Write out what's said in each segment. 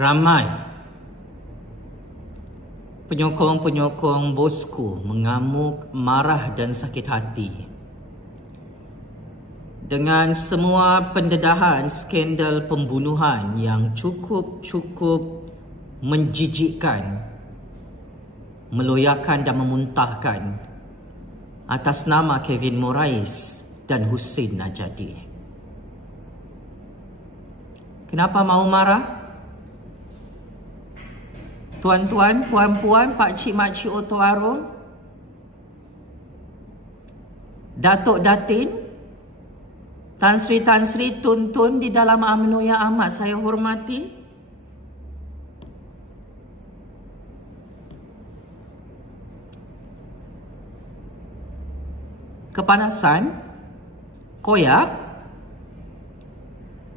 Ramai penyokong-penyokong bosku mengamuk, marah dan sakit hati dengan semua pendedahan skandal pembunuhan yang cukup menjijikkan, meloyakan dan memuntahkan atas nama Kevin Morais dan Husin Najadi. Kenapa mau marah? Tuan-tuan, puan-puan, pakcik-makcik Oto Arong, Datuk Datin, Tan Sri Tun-Tun di dalam UMNO yang amat saya hormati. Kepanasan, koyak,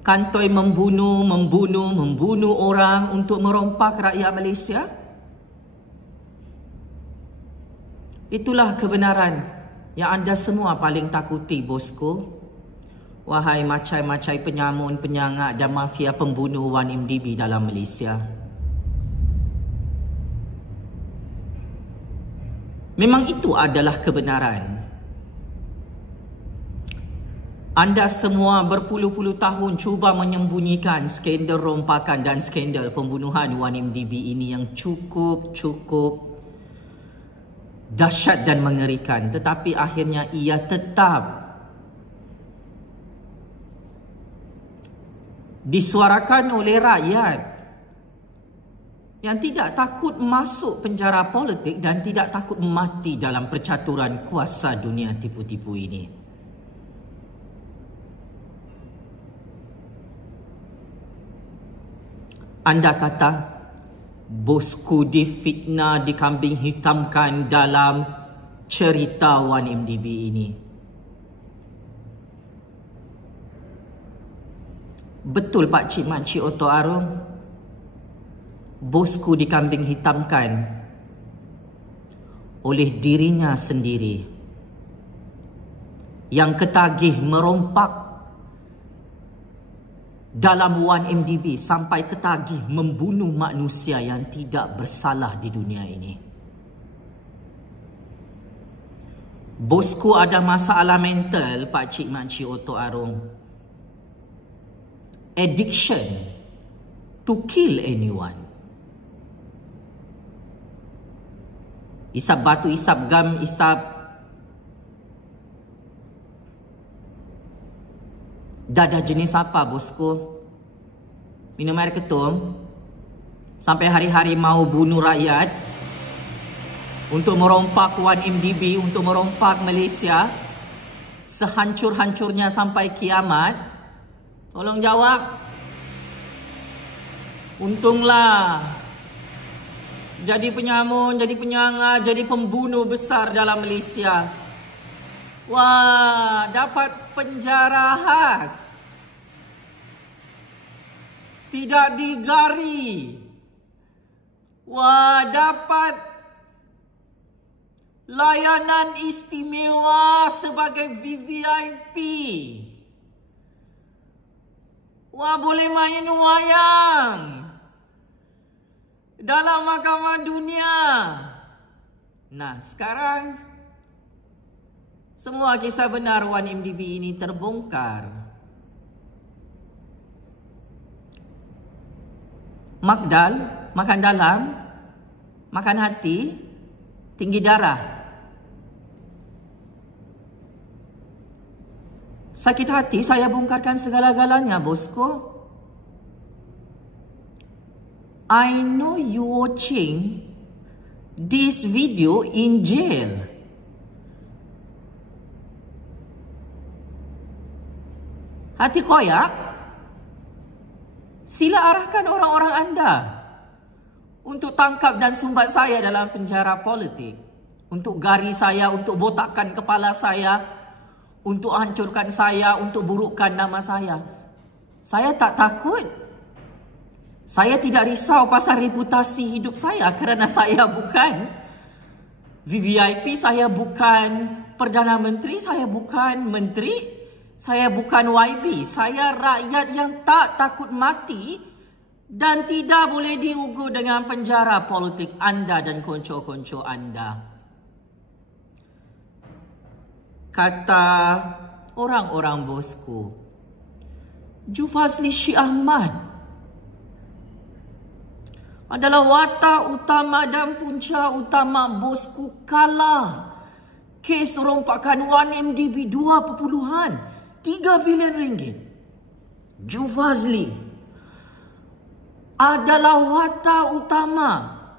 kantoi membunuh orang untuk merompak rakyat Malaysia. Itulah kebenaran yang anda semua paling takuti, bosku. Wahai macai-macai penyamun, penyangak dan mafia pembunuh 1MDB dalam Malaysia. Memang itu adalah kebenaran. Anda semua berpuluh-puluh tahun cuba menyembunyikan skandal rompakan dan skandal pembunuhan 1MDB ini yang cukup dahsyat dan mengerikan. Tetapi akhirnya ia tetap disuarakan oleh rakyat yang tidak takut masuk penjara politik dan tidak takut mati dalam percaturan kuasa dunia tipu-tipu ini. Anda kata bosku difitnah, dikambing hitamkan dalam cerita 1MDB ini. Betul pakcik-makcik Oto Arong, bosku dikambing hitamkan oleh dirinya sendiri yang ketagih merompak dalam 1MDB sampai ketagih membunuh manusia yang tidak bersalah di dunia ini. Bosku ada masalah mental, pakcik-makcik Oto Arong. Addiction to kill anyone. Isap batu, isap gam, isap dadah jenis apa, bosku? Minum air ketum sampai hari-hari mau bunuh rakyat untuk merompak 1MDB, untuk merompak Malaysia sehancur-hancurnya sampai kiamat. Tolong jawab. Untunglah jadi penyamun, jadi penyangga, jadi pembunuh besar dalam Malaysia. Wah, dapat penjara khas. Tidak digari. Wah, dapat layanan istimewa sebagai VVIP. Wah, boleh main wayang dalam mahkamah dunia. Nah, sekarang semua kisah benar 1MDB ini terbongkar. Makdal, makan dalam, makan hati, tinggi darah. Sakit hati saya bongkarkan segala-galanya, bosku. I know you watching this video in jail. Hati koyak, sila arahkan orang-orang anda untuk tangkap dan sumbat saya dalam penjara politik, untuk gari saya, untuk botakkan kepala saya, untuk hancurkan saya, untuk burukkan nama saya. Saya tak takut. Saya tidak risau pasal reputasi hidup saya kerana saya bukan VVIP, saya bukan Perdana Menteri, saya bukan Menteri, saya bukan YB. Saya rakyat yang tak takut mati Dan tidak boleh diukur dengan penjara politik anda dan konco-konco anda. Kata orang-orang bosku, Jufazli Syekh Ahmad adalah watak utama dan punca utama bosku kalah kes rompakan 1MDB 2.3 bilion ringgit. Jufazli adalah watak utama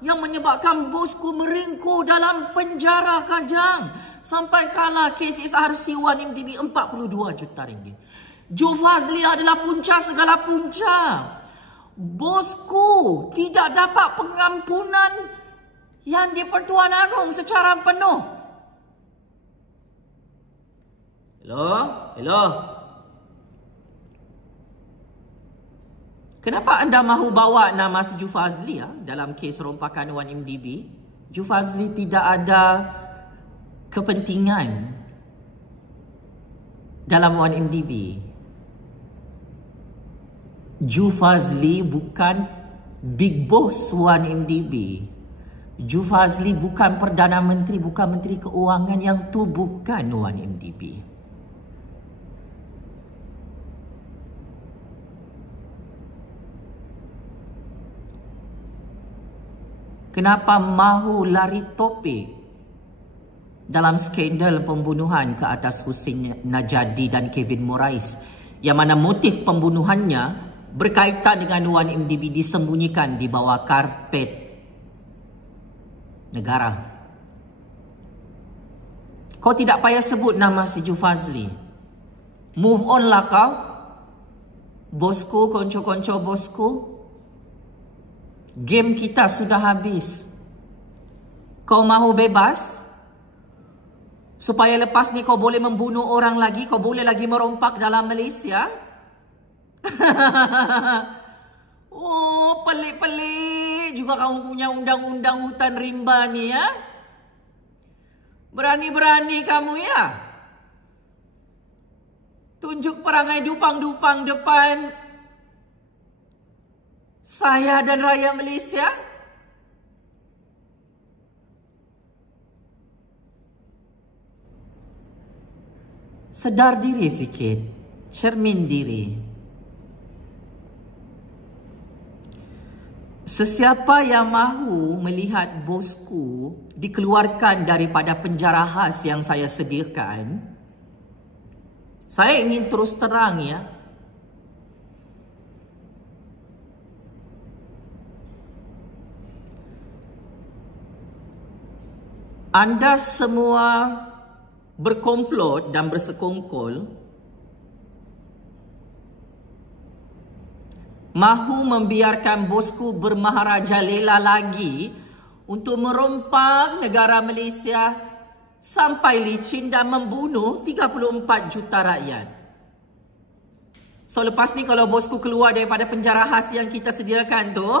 yang menyebabkan bosku meringkuk dalam penjara Kajang sampai kalah kes SRC 1MDB 42 juta ringgit. Jufazli adalah punca segala punca. Bosku tidak dapat pengampunan yang di-Pertuan Agong secara penuh. Hello? Kenapa anda mahu bawa nama si Jufazli dalam kes rompakan 1MDB? Jufazli tidak ada kepentingan dalam 1MDB. Jufazli bukan big boss 1MDB. Jufazli bukan Perdana Menteri, bukan Menteri Keuangan, yang tu bukan 1MDB. Kenapa mahu lari topik dalam skandal pembunuhan ke atas Hussein Najadi dan Kevin Morais, yang mana motif pembunuhannya berkaitan dengan 1MDB disembunyikan di bawah karpet negara? Kau tidak payah sebut nama si Jufazli. Move on lah kau. Bosku, konco-konco bosku. Game kita sudah habis. Kau mahu bebas? Supaya lepas ni kau boleh membunuh orang lagi, kau boleh lagi merompak dalam Malaysia? Oh, pelik-pelik juga kamu punya undang-undang hutan rimba ni ya. Berani-berani kamu ya. Tunjuk perangai dupang-dupang depan saya dan rakyat Malaysia. Sedar diri sikit. Cermin diri. Sesiapa yang mahu melihat bosku dikeluarkan daripada penjara khas yang saya sediakan, saya ingin terus terang ya. Anda semua berkomplot dan bersekongkol mahu membiarkan bosku bermaharajalela lagi untuk merompak negara Malaysia sampai licin dan membunuh 34 juta rakyat. So lepas ni kalau bosku keluar daripada penjara khas yang kita sediakan tu,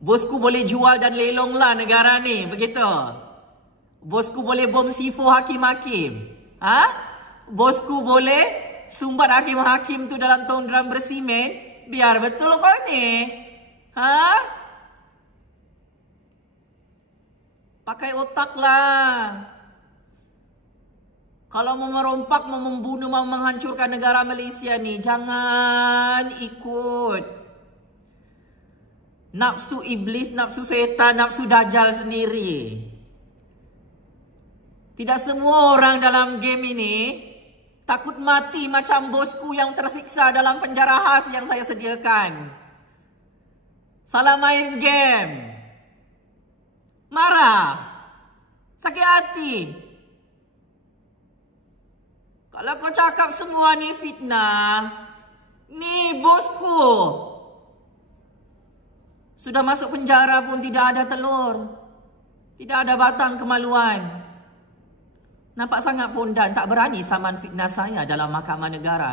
bosku boleh jual dan lelong lah negara ni, begitu? Bosku boleh bom sifo hakim-hakim. Bosku boleh sumbat hakim-hakim tu dalam tong drum bersimen. Biar betul kau ni. Pakai otak lah. Kalau mau merompak, mau membunuh, mau menghancurkan negara Malaysia ni, jangan ikut nafsu iblis, nafsu setan, nafsu dajjal sendiri. Tidak semua orang dalam game ini takut mati macam bosku yang tersiksa dalam penjara khas yang saya sediakan. Salah main game. Marah. Sakit hati. Kalau kau cakap semua ni fitnah, ni bosku sudah masuk penjara pun tidak ada telur. Tidak ada batang kemaluan. Nampak sangat pondan, tak berani saman fitnah saya dalam mahkamah negara.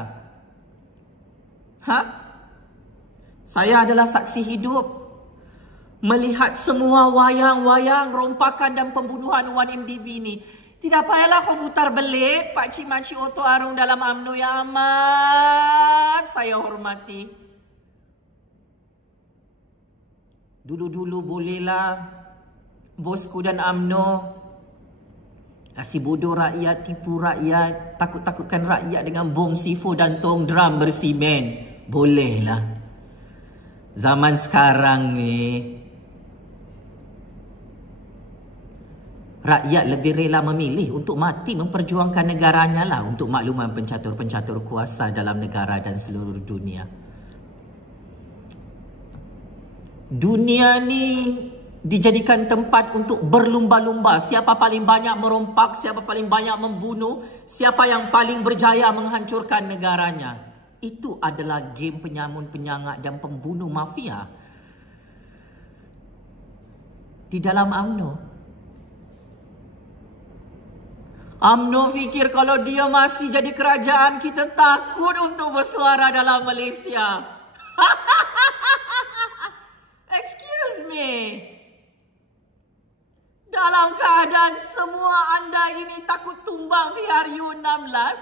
Saya adalah saksi hidup melihat semua wayang-wayang rompakan dan pembunuhan 1MDB ni. Tidak payahlah kau putar belit pakcik-makcik Oto Arung dalam UMNO yang amat saya hormati. Dulu-dulu bolehlah bosku dan UMNO kasih bodoh rakyat, tipu rakyat, takut-takutkan rakyat dengan bom C4 dan tong drum bersimen. Bolehlah. Zaman sekarang ni, rakyat lebih rela memilih untuk mati memperjuangkan negaranya lah untuk makluman pencatur-pencatur kuasa dalam negara dan seluruh dunia. Dunia ni dijadikan tempat untuk berlumba-lumba. Siapa paling banyak merompak, siapa paling banyak membunuh, siapa yang paling berjaya menghancurkan negaranya. Itu adalah game penyamun, penyangak dan pembunuh mafia di dalam UMNO. UMNO fikir kalau dia masih jadi kerajaan, kita takut untuk bersuara dalam Malaysia. Excuse me. Dalam keadaan semua anda ini takut tumbang PRU16,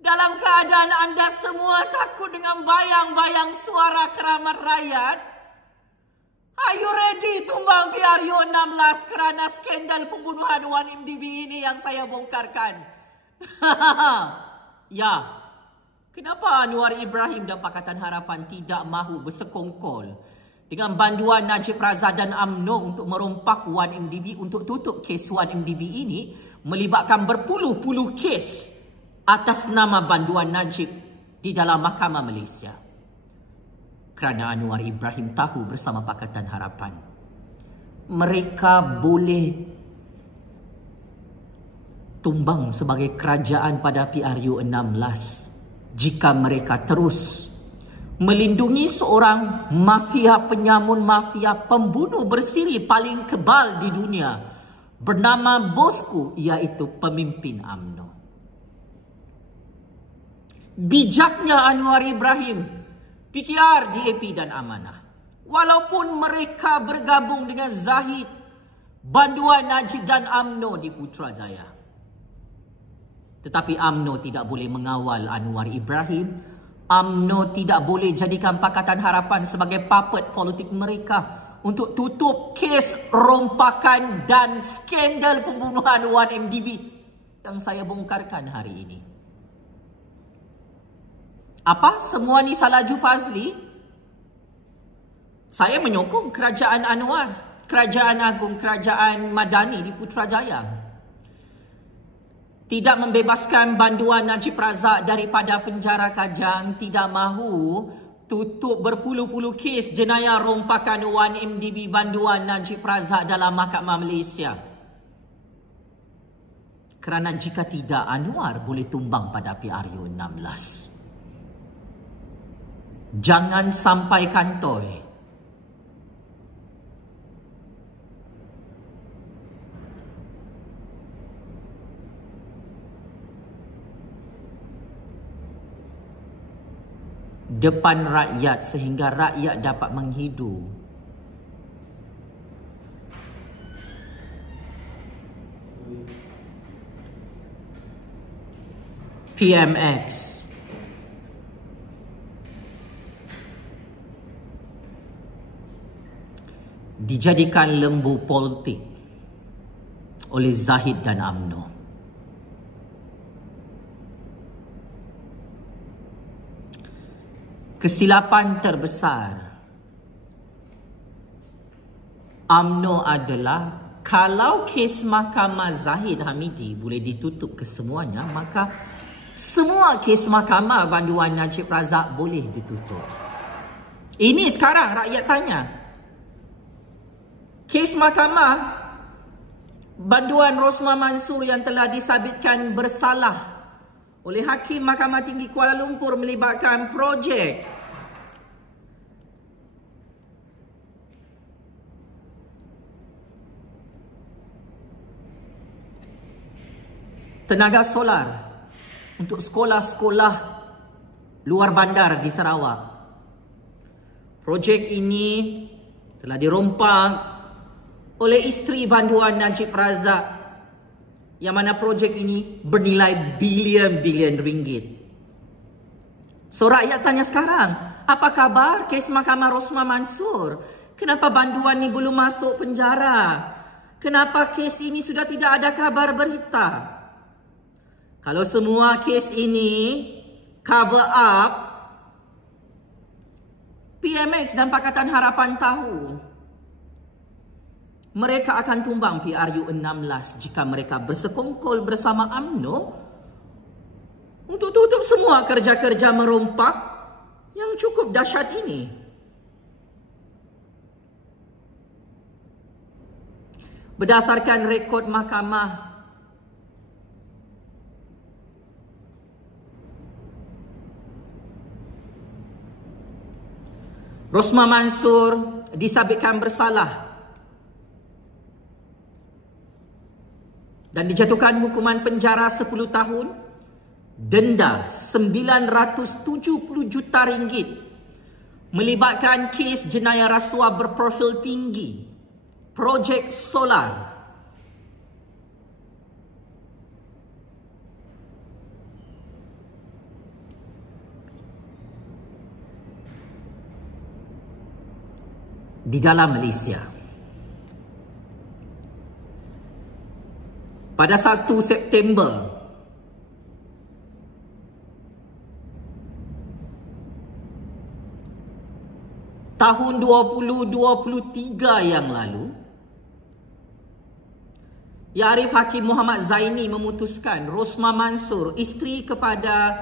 dalam keadaan anda semua takut dengan bayang-bayang suara keramat rakyat, are you ready tumbang PRU16 kerana skandal pembunuhan 1MDB ini yang saya bongkarkan? Ya. Kenapa Anwar Ibrahim dan Pakatan Harapan tidak mahu bersekongkol dengan banduan Najib Razak dan UMNO untuk merompak 1MDB, untuk tutup kes 1MDB ini melibatkan berpuluh-puluh kes atas nama banduan Najib di dalam Mahkamah Malaysia? Kerana Anwar Ibrahim tahu bersama Pakatan Harapan mereka boleh tumbang sebagai kerajaan pada PRU16 jika mereka terus melindungi seorang mafia penyamun, mafia pembunuh bersiri paling kebal di dunia bernama bosku, iaitu pemimpin UMNO. Bijaknya Anwar Ibrahim, PKR, DAP dan Amanah, walaupun mereka bergabung dengan Zahid, banduan Najib dan UMNO di Putrajaya, tetapi UMNO tidak boleh mengawal Anwar Ibrahim. UMNO tidak boleh jadikan Pakatan Harapan sebagai puppet politik mereka untuk tutup kes rompakan dan skandal pembunuhan 1MDB yang saya bongkarkan hari ini. Apa? Semua ni salah Ju Fazli? Saya menyokong kerajaan Anwar, kerajaan agung, kerajaan Madani di Putrajaya. Tidak membebaskan banduan Najib Razak daripada penjara Kajang, tidak mahu tutup berpuluh-puluh kes jenayah rompakan 1MDB banduan Najib Razak dalam Mahkamah Malaysia. Kerana jika tidak, Anwar boleh tumbang pada PRU16. Jangan sampai kantoi. Depan rakyat sehingga rakyat dapat menghidu. PMX dijadikan lembu politik oleh Zahid dan UMNO. Kesilapan terbesar UMNO adalah kalau kes Mahkamah Zahid Hamidi boleh ditutup kesemuanya, maka semua kes Mahkamah banduan Najib Razak boleh ditutup. Ini sekarang rakyat tanya. Kes Mahkamah banduan Rosmah Mansur yang telah disabitkan bersalah oleh Hakim Mahkamah Tinggi Kuala Lumpur melibatkan projek tenaga solar untuk sekolah-sekolah luar bandar di Sarawak. Projek ini telah dirompak oleh isteri banduan Najib Razak, yang mana projek ini bernilai bilion-bilion ringgit. So rakyat tanya sekarang, apa kabar kes Mahkamah Rosmah Mansor? Kenapa banduan ni belum masuk penjara? Kenapa kes ini sudah tidak ada kabar berita? Kalau semua kes ini cover up, PMX dan Pakatan Harapan tahu mereka akan tumbang PRU 16 jika mereka bersekongkol bersama UMNO untuk tutup semua kerja-kerja merompak yang cukup dahsyat ini. Berdasarkan rekod mahkamah, Rosmah Mansor disabitkan bersalah dan dijatuhkan hukuman penjara 10 tahun, denda 970 juta ringgit melibatkan kes jenayah rasuah berprofil tinggi, projek solar. Di dalam Malaysia. Pada 1 September tahun 2023 yang lalu, Ya Arif Hakim Muhammad Zaini memutuskan Rosmah Mansor, isteri kepada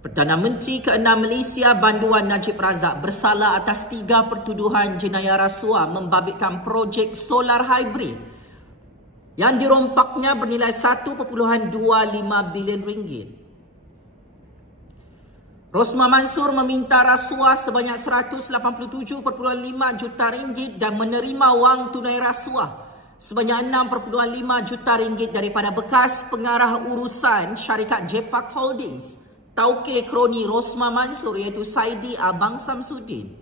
Perdana Menteri ke-6 Malaysia Banduan Najib Razak, bersalah atas 3 pertuduhan jenayah rasuah membabitkan projek solar hybrid yang dirompaknya bernilai 1.25 bilion ringgit. Rosmah Mansor meminta rasuah sebanyak 187.5 juta ringgit dan menerima wang tunai rasuah sebanyak 6.5 juta ringgit daripada bekas pengarah urusan syarikat Jepak Holdings, tauke kroni Rosmah Mansor, iaitu Saidi Abang Samsudin.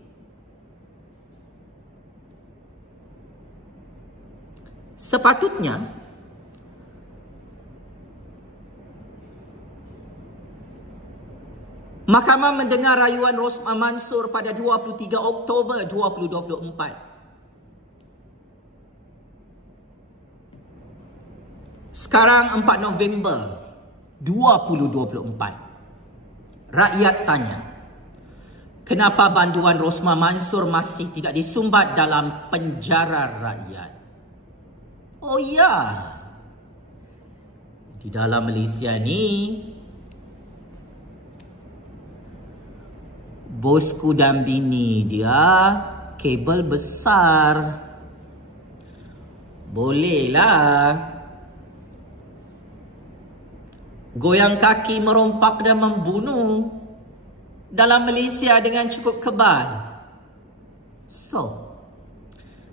Sepatutnya mahkamah mendengar rayuan Rosmah Mansor pada 23 Oktober 2024. Sekarang 4 November 2024. Rakyat tanya, kenapa banduan Rosmah Mansor masih tidak disumbat dalam penjara rakyat? Oh ya, di dalam Malaysia ni, bosku dan bini dia kabel besar. Bolehlah goyang kaki, merompak dan membunuh dalam Malaysia dengan cukup kebal. So,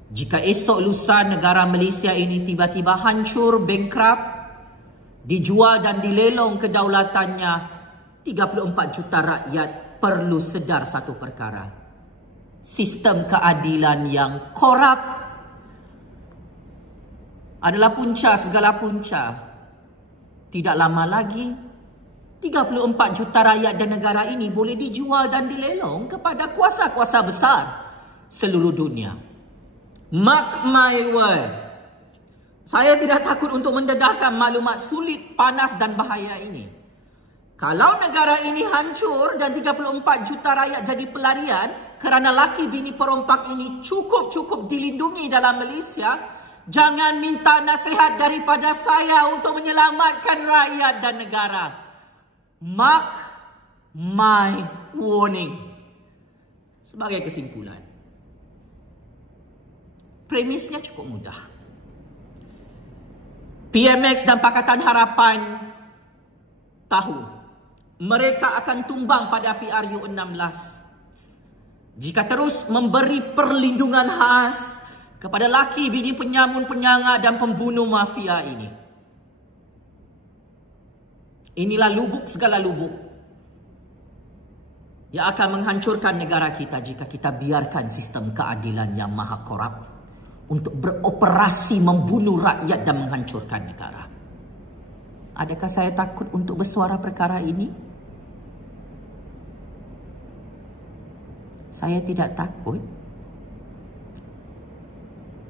jika esok lusa negara Malaysia ini tiba-tiba hancur, bankrupt, dijual dan dilelong kedaulatannya, 34 juta rakyat perlu sedar satu perkara. Sistem keadilan yang korup adalah punca segala punca. Tidak lama lagi, 34 juta rakyat dan negara ini boleh dijual dan dilelong kepada kuasa-kuasa besar seluruh dunia. Mark my word. Saya tidak takut untuk mendedahkan maklumat sulit, panas dan bahaya ini. Kalau negara ini hancur dan 34 juta rakyat jadi pelarian kerana laki bini perompak ini cukup dilindungi dalam Malaysia, jangan minta nasihat daripada saya untuk menyelamatkan rakyat dan negara. Mark my warning. Sebagai kesimpulan, premisnya cukup mudah. PMX dan Pakatan Harapan tahu mereka akan tumbang pada PRU 16 jika terus memberi perlindungan khas kepada laki bini penyamun, penyanga dan pembunuh mafia ini. Inilah lubuk segala lubuk yang akan menghancurkan negara kita jika kita biarkan sistem keadilan yang maha korup untuk beroperasi membunuh rakyat dan menghancurkan negara. Adakah saya takut untuk bersuara perkara ini? Saya tidak takut.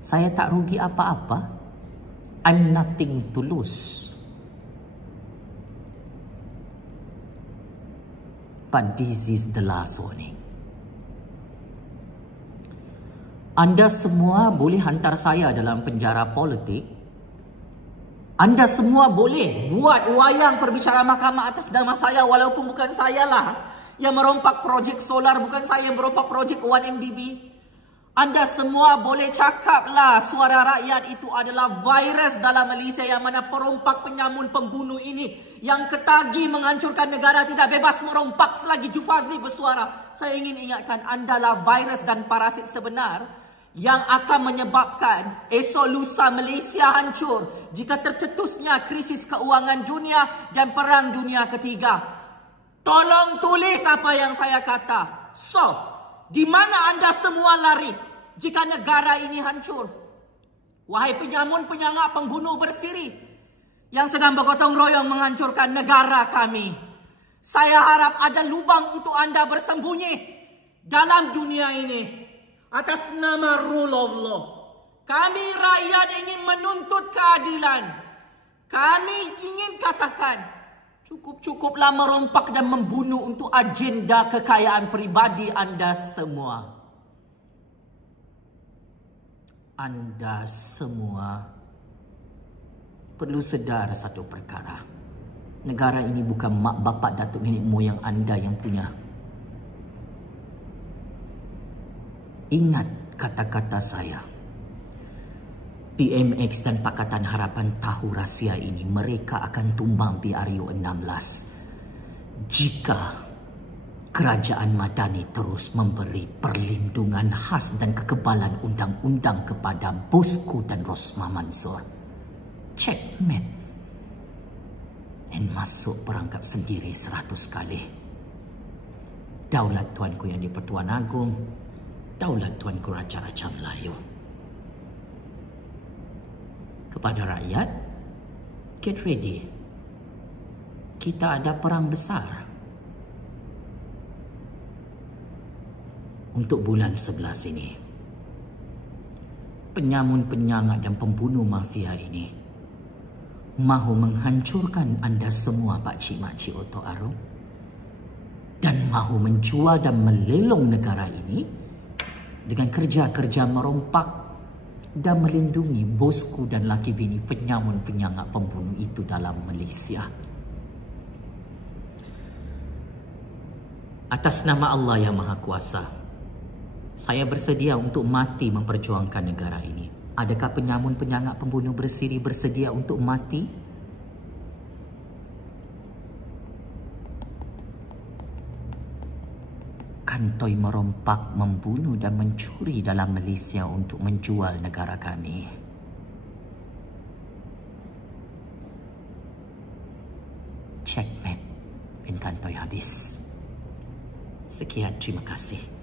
Saya tak rugi apa-apa. I'm nothing to lose. But this is the last warning. Anda semua boleh hantar saya dalam penjara politik. Anda semua boleh buat wayang perbicara mahkamah atas nama saya walaupun bukan saya lah yang merompak projek solar, bukan saya yang merompak projek 1MDB. Anda semua boleh cakaplah suara rakyat itu adalah virus dalam Malaysia yang mana perompak, penyamun, pembunuh ini yang ketagi menghancurkan negara tidak bebas merompak selagi Jufazli bersuara. Saya ingin ingatkan, anda lah virus dan parasit sebenar yang akan menyebabkan esok lusa Malaysia hancur jika tercetusnya krisis keuangan dunia dan perang dunia ketiga. Tolong tulis apa yang saya kata. So, di mana anda semua lari jika negara ini hancur? Wahai penyamun, penyangak, pembunuh bersiri yang sedang bergotong royong menghancurkan negara kami. Saya harap ada lubang untuk anda bersembunyi dalam dunia ini atas nama rule of law. Kami rakyat ingin menuntut keadilan. Kami ingin katakan, cukup-cukuplah merompak dan membunuh untuk agenda kekayaan pribadi anda semua. Anda semua perlu sedar satu perkara. Negara ini bukan mak bapak datuk nenek moyang anda yang punya. Ingat kata-kata saya. PMX dan Pakatan Harapan tahu rahsia ini. Mereka akan tumbang PRU 16 jika Kerajaan Madani terus memberi perlindungan khas dan kekebalan undang-undang kepada bosku dan Rosmah Mansor. Checkmate. Dan masuk perangkap sendiri 100 kali. Daulat Tuanku yang di-Pertuan Agong, daulat Tuanku Raja-Raja Melayu. Kepada rakyat, get ready. Kita ada perang besar. Untuk bulan 11 ini, penyamun, penyangak dan pembunuh mafia ini mahu menghancurkan anda semua, pakcik makcik Oto Arum, dan mahu menjual dan melelong negara ini dengan kerja-kerja merompak dan melindungi bosku dan laki bini penyamun, penyangak, pembunuh itu dalam Malaysia. Atas nama Allah yang Maha Kuasa, saya bersedia untuk mati memperjuangkan negara ini. Adakah penyamun, penyangak, pembunuh bersiri bersedia untuk mati? Kantoi merompak, membunuh dan mencuri dalam Malaysia untuk menjual negara kami. Checkmate. Pin kantoi habis. Sekian, terima kasih.